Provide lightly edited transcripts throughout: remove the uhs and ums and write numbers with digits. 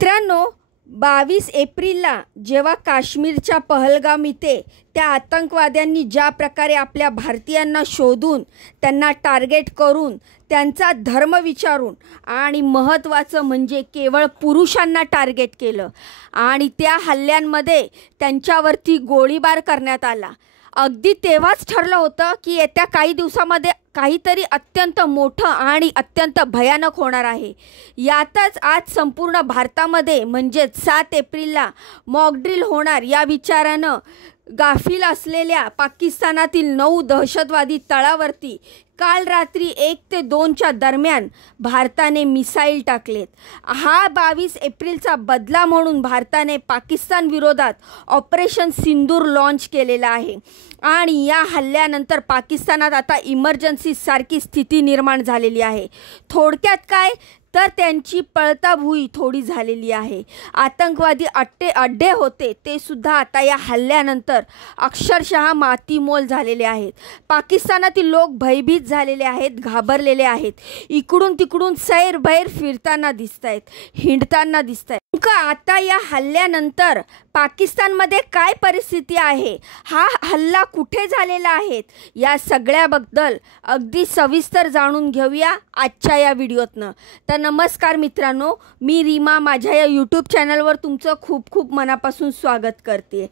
मित्रांनो, 22 एप्रिलला जेव्हा काश्मीरच्या पहलगाम इथे त्या आतंकवाद्यांनी ज्या प्रकारे आपल्या भारतीयांना शोधून त्यांना टार्गेट करून त्यांचा धर्म विचारून आणि महत्त्वाचं म्हणजे केवळ पुरुषांना टार्गेट केलं आणि त्या हल्ल्यांमध्ये त्यांच्यावरती गोळीबार करण्यात आला, अगदी तेव्हाच ठरलं होतं की येत्या काही दिवसामध्ये काहीतरी अत्यंत मोठं आणि अत्यंत भयानक होणार आहे। यातच आज संपूर्ण भारतामध्ये म्हणजे 7 एप्रिलला मॉक ड्रिल होणार या विचारानं गाफील असलेल्या पाकिस्तानातील 9 दहशतवादी तळावरती काल रात्री 1 ते 2च्या दरम्यान भारताने मिसाईल टाकलेत। हा 22 एप्रिलचा बदला म्हणून भारताने पाकिस्तान विरोधात ऑपरेशन सिंदूर लॉन्च केलेला आहे आणि या हल्ल्यानंतर पाकिस्तानात आता इमर्जन्सी सारखी स्थिती निर्माण झालेली आहे। थोडक्यात काय तर त्यांची पळताभुई थोडी झालेली आहे। आतंकवादी अड्डे होते ते सुद्धा आता या हल्ल्यानंतर अक्षरशः मातीमोल झालेले आहेत। पाकिस्तानातील लोक भयभीत झालेले आहेत, घाबरलेले आहेत, इकडून तिकडून सैरभैर फिरताना दिसत आहेत, हिंडताना दिसत आहेत। आता या हल्ल्यानंतर पाकिस्तानमध्ये काय परिस्थिती आहे, हा हल्ला कुठे झालेला आहे, या सगळ्याबद्दल अगदी सविस्तर जाणून घेऊया आजच्या या व्हिडिओतनं। तर नमस्कार मित्रांनो, मी रीमा माझ्या या यूट्यूब चॅनलवर तुमचं खूप खूप मनापासून स्वागत करते।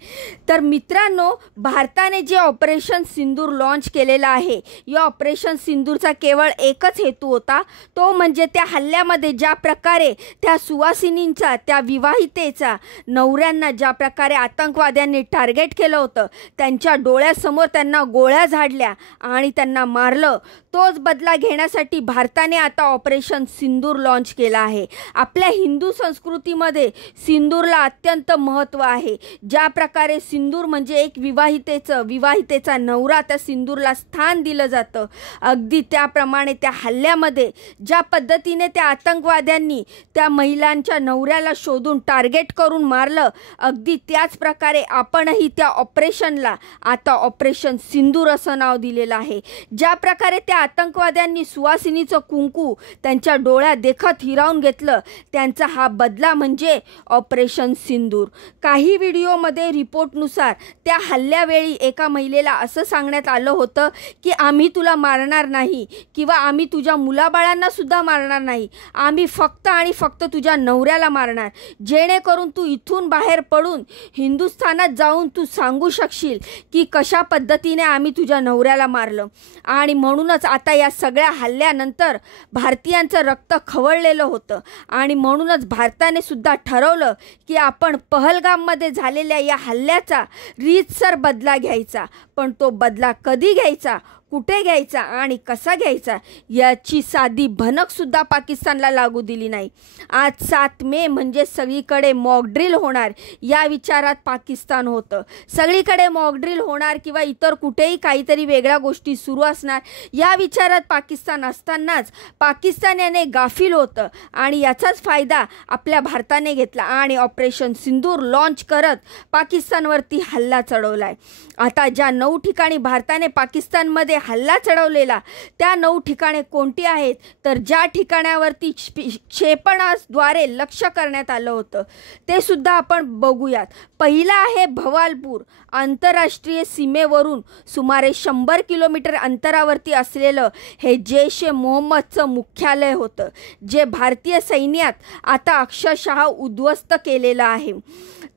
तर मित्रांनो, भारताने जे ऑपरेशन सिंदूर लॉन्च केलेलं आहे, या ऑपरेशन सिंदूरचा केवळ एकच हेतू होता, तो म्हणजे त्या हल्ल्यामध्ये ज्या प्रकारे त्या सुवासिनींचा, त्या विवाहितेचा नवऱ्यांना ज्या प्रकारे आतंकवाद्यांनी टार्गेट केलं होतं, त्यांच्या डोळ्यासमोर त्यांना गोळ्या झाडल्या आणि त्यांना मारलं, तोच बदला घेण्यासाठी भारताने आता ऑपरेशन सिंदूर लॉन्च केला आहे। आपल्या हिंदू संस्कृतीमध्ये सिंदूरला अत्यंत महत्त्व आहे। ज्या प्रकारे सिंदूर म्हणजे एक विवाहितेचा नवरा, त्या सिंदूरला स्थान दिलं जातं, अगदी त्याप्रमाणे त्या हल्ल्यामध्ये ज्या पद्धतीने त्या आतंकवाद्यांनी त्या महिलांच्या नवऱ्याला शोधून टार्गेट करून मारलं, अगदी त्याच प्रकारे आपणही त्या ऑपरेशनला आता ऑपरेशन सिंदूर असं नाव दिलेलं आहे। ज्या प्रकारे त्या आतंकवाद्यांनी सुवासिनीचं कुंकू त्यांच्या डोळ्यात देखत हिरावून घेतलं, त्यांचा हा बदला म्हणजे ऑपरेशन सिंदूर। काही व्हिडिओमध्ये रिपोर्टनुसार त्या हल्ल्यावेळी एका महिलेला असं सांगण्यात आलं होतं की आम्ही तुला मारणार नाही किंवा आम्ही तुझ्या मुलाबाळांना सुद्धा मारणार नाही, आम्ही फक्त आणि फक्त तुझ्या नवऱ्याला मारणार, जेणेकरून तू इथून बाहेर पडून हिंदुस्थानात जाऊन तू सांगू शकशील की कशा पद्धतीने आम्ही तुझ्या नवऱ्याला मारलं। आणि म्हणूनच आता या सगळ्या हल्ल्यानंतर भारतीयांचं रक्त खवळलेलं होतं आणि म्हणूनच भारताने सुद्धा ठरवलं की आपण पहलगाममध्ये झालेल्या या हल्ल्याचा रीतसर बदला घ्यायचा, पण तो बदला कधी घ्यायचा, कुठे घ्यायचा आणि कसा घ्यायचा याची साधी भनकसुद्धा पाकिस्तानला लागू दिली नाही। आज 7 मे म्हणजे सगळीकडे मॉक ड्रिल होणार या विचारात पाकिस्तान होतं। सगळीकडे मॉक ड्रिल होणार किंवा इतर कुठेही काहीतरी वेगळ्या गोष्टी सुरू असणार या विचारात पाकिस्तान असतानाच पाकिस्तान याने गाफील होतं आणि याचाच फायदा आपल्या भारताने घेतला आणि ऑपरेशन सिंदूर लॉन्च करत पाकिस्तानवरती हल्ला चढवला आहे। आता ज्या 9 ठिकाणी भारताने पाकिस्तानमध्ये हल्ला चढवलेला त्या 9 ठिकाणे कोणती आहेत तर ज्या ठिकाणावरती क्षेपणास्त्राद्वारे लक्ष्य करण्यात आलं होतं ते सुद्धा आपण बघूयात। पहिला आहे भवालपूर, आंतरराष्ट्रीय सीमेवरून सुमारे 100 किलोमीटर अंतरावरती असलेलं हे जैश ए मोहम्मदचं मुख्यालय होतं, जे भारतीय सैन्यात आता अक्षरशः उद्ध्वस्त केलेलं आहे,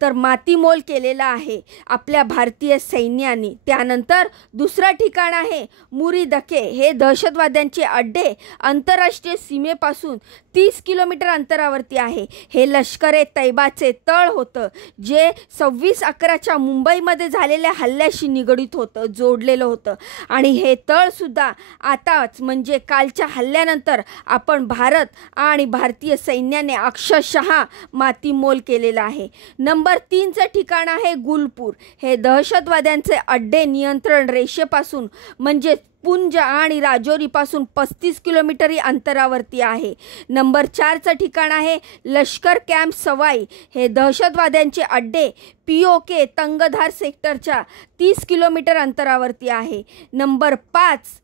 तर मातीमोल केलेला आहे आपल्या भारतीय सैन्याने। त्यानंतर दुसरं ठिकाण आहे मुरीदके, हे दहशतवाद्यांचे अड्डे आंतरराष्ट्रीय सीमेपासून 30 किलोमीटर अंतरावरती आहे। हे लष्कर ए तैबाचे तळ होतं, जे 26/11च्या मुंबईमध्ये झालेल्या हल्ल्याशी निगडीत होतं, जोडलेलं होतं आणि हे तळ सुद्धा आताच म्हणजे कालच्या हल्ल्यानंतर आपण भारत आणि भारतीय सैन्याने अक्षरशः मातीमोल केलेलं आहे। नंबर 3चं ठिकाण आहे गुलपूर, हे दहशतवाद्यांचे अड्डे नियंत्रण रेषेपासून म्हणजे पुंज आणि राजौरीपासून 35 किलोमीटर अंतरावरती आहे। नंबर 4चं ठिकाण आहे लष्कर कॅम्प सवाई, हे दहशतवाद्यांचे अड्डे POK तंगधार सेक्टरच्या 30 किलोमीटर अंतरावरती आहे। नंबर 5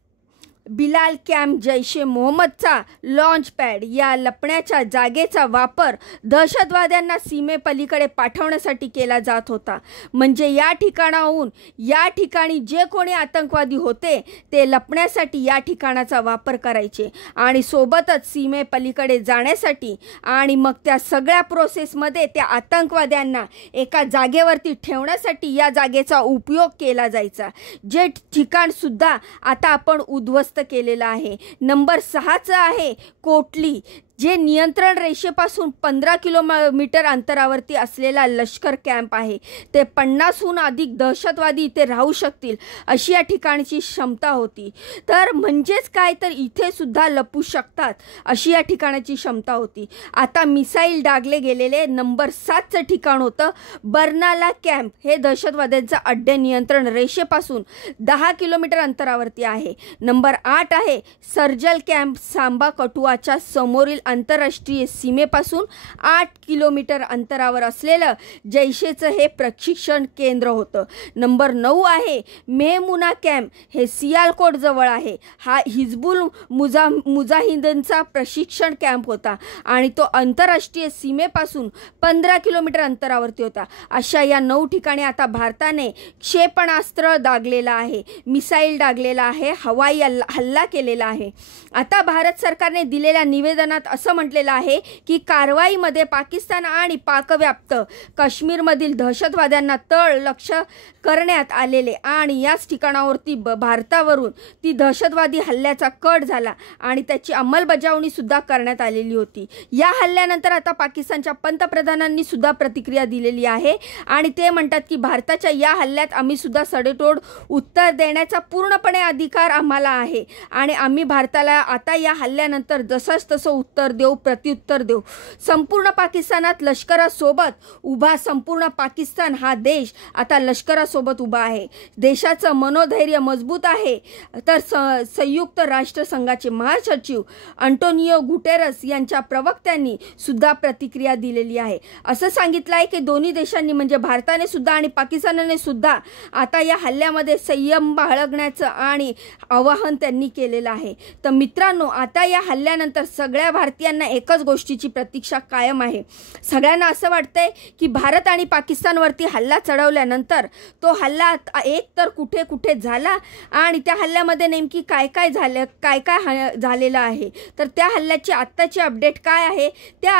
बिलाल कॅम्प जैश ए मोहम्मदचा लॉन्च पॅड या लपण्याच्या जागेचा वापर दहशतवाद्यांना सीमेपलीकडे पाठवण्यासाठी केला जात होता. म्हणजे या ठिकाणाहून या ठिकाणी जे कोणी आतंकवादी होते ते लपण्यासाठी या ठिकाणाचा वापर करायचे आणि सोबतच सीमेपलीकडे जाण्यासाठी आणि मग त्या सगळ्या प्रोसेसमध्ये त्या आतंकवाद्यांना एका जागेवरती ठेवण्यासाठी या जागेचा उपयोग केला जायचा. जे ठिकाण सुद्धा आता आपण उद्ध्वस्त केलेलं आहे. नंबर 6चं आहे कोटली, जे नियंत्रण रेषेपासून 15 किलोमीटर अंतरावरती असलेला लष्कर कॅम्प आहे. ते 50हून अधिक दहशतवादी इथे राहू शकतील अशी या ठिकाणची क्षमता होती. तर म्हणजेच काय, तर इथे सुद्धा लपू शकतात अशी या ठिकाणाची क्षमता होती. आता मिसाईल डागले गेलेले नंबर 7चं ठिकाण होतं बर्नाला कॅम्प. हे दहशतवाद्यांचं अड्डे नियंत्रण रेषेपासून 10 किलोमीटर अंतरावरती आहे. नंबर 8 आहे सर्जल कॅम्प, सांबा कटुआच्या समोरील आंतरराष्ट्रीय सीमेपासून 8 किलोमीटर अंतरावर असलेलं जैशेचं हे प्रशिक्षण केंद्र होतं. नंबर 9 आहे मेहमुना कॅम्प. हे सियालकोट जवळ आहे. हा हिजबुल मुजाहिदीनचा प्रशिक्षण कॅम्प होता आणि तो आंतरराष्ट्रीय सीमेपासून 15 किलोमीटर अंतरावरती होता. अशा या 9 ठिकाणी आता भारताने क्षेपणास्त्र डागलेला आहे, मिसाईल डागलेला आहे, हवाई हल्ला केलेला आहे. आता भारत सरकारने दिलेल्या निवेदनात असं म्हटलेलं आहे की कारवाईमध्ये पाकिस्तान आणि पाकव्याप्त काश्मीरमधील दहशतवाद्यांना तळ लक्ष्य करण्यात आलेले आणि याच ठिकाणावरती भारतावरून ती दहशतवादी हल्ल्याचा कट झाला आणि त्याची अंमलबजावणी सुद्धा करण्यात आलेली होती. या हल्ल्यानंतर आता पाकिस्तानच्या पंतप्रधानांनी सुद्धा प्रतिक्रिया दिलेली आहे आणि ते म्हणतात की भारताच्या या हल्ल्यात आम्ही सुद्धा सडेतोड उत्तर देण्याचा पूर्णपणे अधिकार आम्हाला आहे आणि आम्ही भारताला आता या हल्ल्यानंतर जसंच तसं उत्तर देऊ, प्रत्युत्तर देऊ. संपूर्ण पाकिस्तानात लष्करासोबत उभा, संपूर्ण पाकिस्तान हा देश आता लष्करासोबत उभा आहे. देशाचं मनोधैर्य मजबूत आहे. तर संयुक्त राष्ट्रसंघाचे महासचिव अंटोनियो गुटेरस यांच्या प्रवक्त्यांनी सुद्धा प्रतिक्रिया दिलेली आहे. असं सांगितलं आहे की दोन्ही देशांनी म्हणजे भारताने सुद्धा आणि पाकिस्तानाने सुद्धा आता या हल्ल्यामध्ये संयम बाळगण्याचं आणि आवाहन त्यांनी केलेलं आहे. तर मित्रांनो, आता या हल्ल्यानंतर सगळ्या भारतीयांना एकच गोष्टीची प्रतीक्षा कायम आहे. सगळ्यांना असं वाटतंय की भारत आणि पाकिस्तानवरती हल्ला चढवल्यानंतर तो हल्ला एक तर कुठे कुठे झाला आणि त्या हल्ल्यामध्ये नेमकी काय काय झालं, काय काय झालेलं आहे, तर त्या हल्ल्याची आत्ताची अपडेट काय आहे, त्या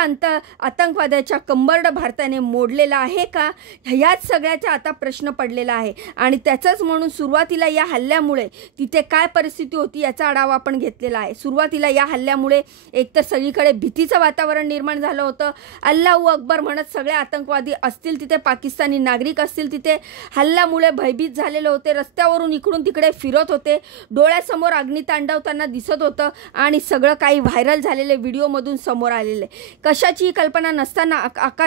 आतंकवाद्याच्या कंबरड भारताने मोडलेला आहे का, ह्याच सगळ्याचा आता प्रश्न पडलेला आहे. आणि त्याचंच म्हणून सुरुवातीला या हल्ल्यामुळे तिथे काय परिस्थिती होती याचा आढावा आपण घेतलेला आहे. सुरुवातीला या हल्ल्यामुळे एकतर सगळीकडे भीतीचं वातावरण निर्माण झालं होतं. अल्लाहू अकबर म्हणत सगळे आतंकवादी असतील तिथे, पाकिस्तानी नागरिक असतील तिथे, हल्ल्यामुळे भयभीत झालेले होते. रस्त्यावरून इकडून तिकडे फिरत होते. डोळ्यासमोर अग्नितांडव त्यांना दिसत होतं आणि सगळं काही व्हायरल झालेले व्हिडिओमधून समोर आलेले. कशाची कल्पना नसताना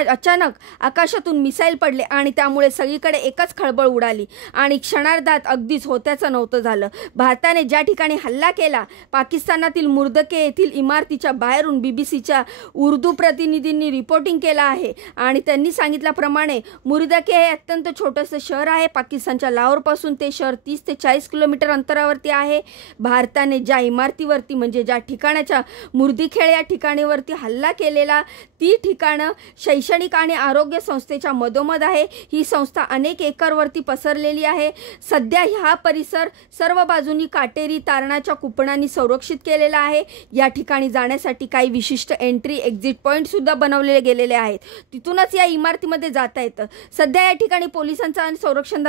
अचानक आकाशातून मिसाईल पडले आणि त्यामुळे सगळीकडे एकच खळबळ उडाली आणि क्षणार्धात अगदीच होत्याचं नव्हतं झालं. भारताने ज्या ठिकाणी हल्ला केला, पाकिस्तानातील मुर्दके येथील इमारतीच्या बाहेरून बीबीसीच्या उर्दू प्रतिनिधींनी रिपोर्टिंग केलं आहे आणि त्यांनी सांगितल्याप्रमाणे मुर्दके हे अत्यंत छोटंसं शहर आहे. पाकिस्तानच्या लाहोरपासून ते शहर 30 ते 40 किलोमीटर अंतरावरती आहे. भारताने ज्या इमारतीवरती म्हणजे ज्या ठिकाणाच्या मुर्दीखेळ या ठिकाणीवरती हल्ला केलेला, ती ठिकाणं शैक्षणिक आणि आरोग्य संस्थेच्या मधोमध आहे. ही संस्था अनेक एकरवरती पसरलेली आहे. सध्या हा परिसर सर्व बाजूनी काटेरी तारणाच्या कुपणांनी संरक्षित केलेला आहे. या ठिकाणी जाण्यासाठी काही विशिष्ट एंट्री एक्झिट पॉईंट सुद्धा बनवलेले गेलेले आहेत. तिथूनच या इमारतीमध्ये जाता येतं. सध्या या ठिकाणी पोलिसांचा आणि संरक्षण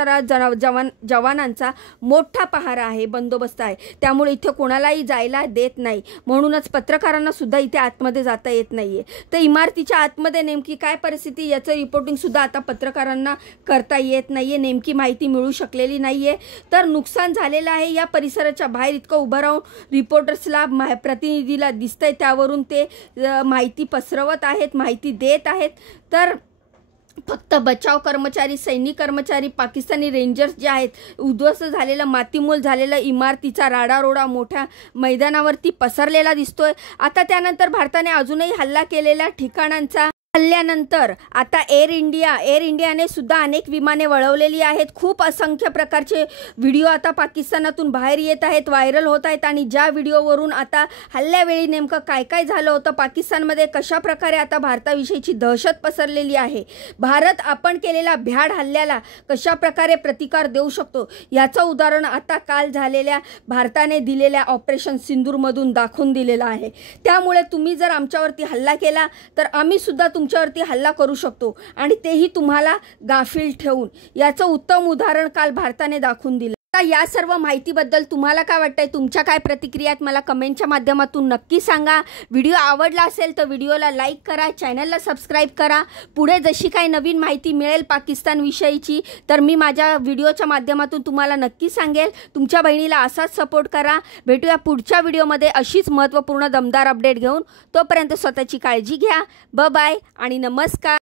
जवानांचा मोठा पहारा आहे, बंदोबस्त आहे. त्यामुळे इथे कोणालाही जायला देत नाही. म्हणूनच पत्रकारांना सुद्धा इथे आतमध्ये जाता येत नाहीये. तर इमारतीच्या आतमध्ये नेमकी काय परिस्थिती याचं रिपोर्टिंग सुद्धा आता पत्रकारांना करता येत नाहीये. नेमकी माहिती मिळू शकलेली नाहीये. तर नुकसान झालेलं आहे. या परिसराच्या बाहेर इतकं उभं राहून रिपोर्टर्सला प्रतिनिधीला दिसतंय, त्यावरून ते माहिती पसरवत आहेत, माहिती देत आहेत. तर फक्त बचाव कर्मचारी, सैनिक कर्मचारी, पाकिस्तानी रेंजर्स जे आहेत, उद्ध्वस्त झालेलं मातीमोल झालेलं इमारतीचा राडारोडा मोठ्या मैदानावरती पसरलेला दिसतोय. आता त्यानंतर भारताने अजूनही हल्ला केलेल्या ठिकाणांचा हल्ल्यानंतर आता एअर इंडियाने सुद्धा अनेक विमाने वळवलेली आहेत. खूप असंख्य प्रकारचे व्हिडिओ आता पाकिस्तानातून बाहेर येत आहेत, व्हायरल होत आहेत. आणि ज्या व्हिडिओवरून आता हल्ल्यावेळी नेमकं काय काय झालं होतं पाकिस्तानमध्ये, कशा प्रकारे आता भारताविषयीची दहशत पसरलेली आहे, भारत आपण केलेल्या भ्याड हल्ल्याला कशा प्रकारे प्रतिकार देऊ शकतो, याचं उदाहरण आता काल झालेल्या भारताने दिलेल्या ऑपरेशन सिंदूरमधून दाखवून दिलेलं आहे. त्यामुळे तुम्ही जर आमच्यावरती हल्ला केला तर आम्ही सुद्धा तुमच्यावरती हल्ला करू शकतो, आणि तेही तुम्हाला गाफील ठेवून. याचं उत्तम उदाहरण काल भारताने दाखवून दिलं. आता या सर्व माहितीबद्दल तुम्हाला काय वाटतंय, तुमच्या काय प्रतिक्रिया आहेत मला कमेंटच्या माध्यमातून नक्की सांगा. व्हिडिओ आवडला असेल तर व्हिडिओला लाईक करा, चॅनलला सबस्क्राईब करा. पुढे जशी काही नवीन माहिती मिळेल पाकिस्तानविषयीची तर मी माझ्या व्हिडिओच्या माध्यमातून तुम्हाला नक्की सांगेल. तुमच्या बहिणीला असाच सपोर्ट करा. भेटूया पुढच्या व्हिडिओमध्ये अशीच महत्त्वपूर्ण दमदार अपडेट घेऊन. तोपर्यंत स्वतःची काळजी घ्या. बाय आणि नमस्कार.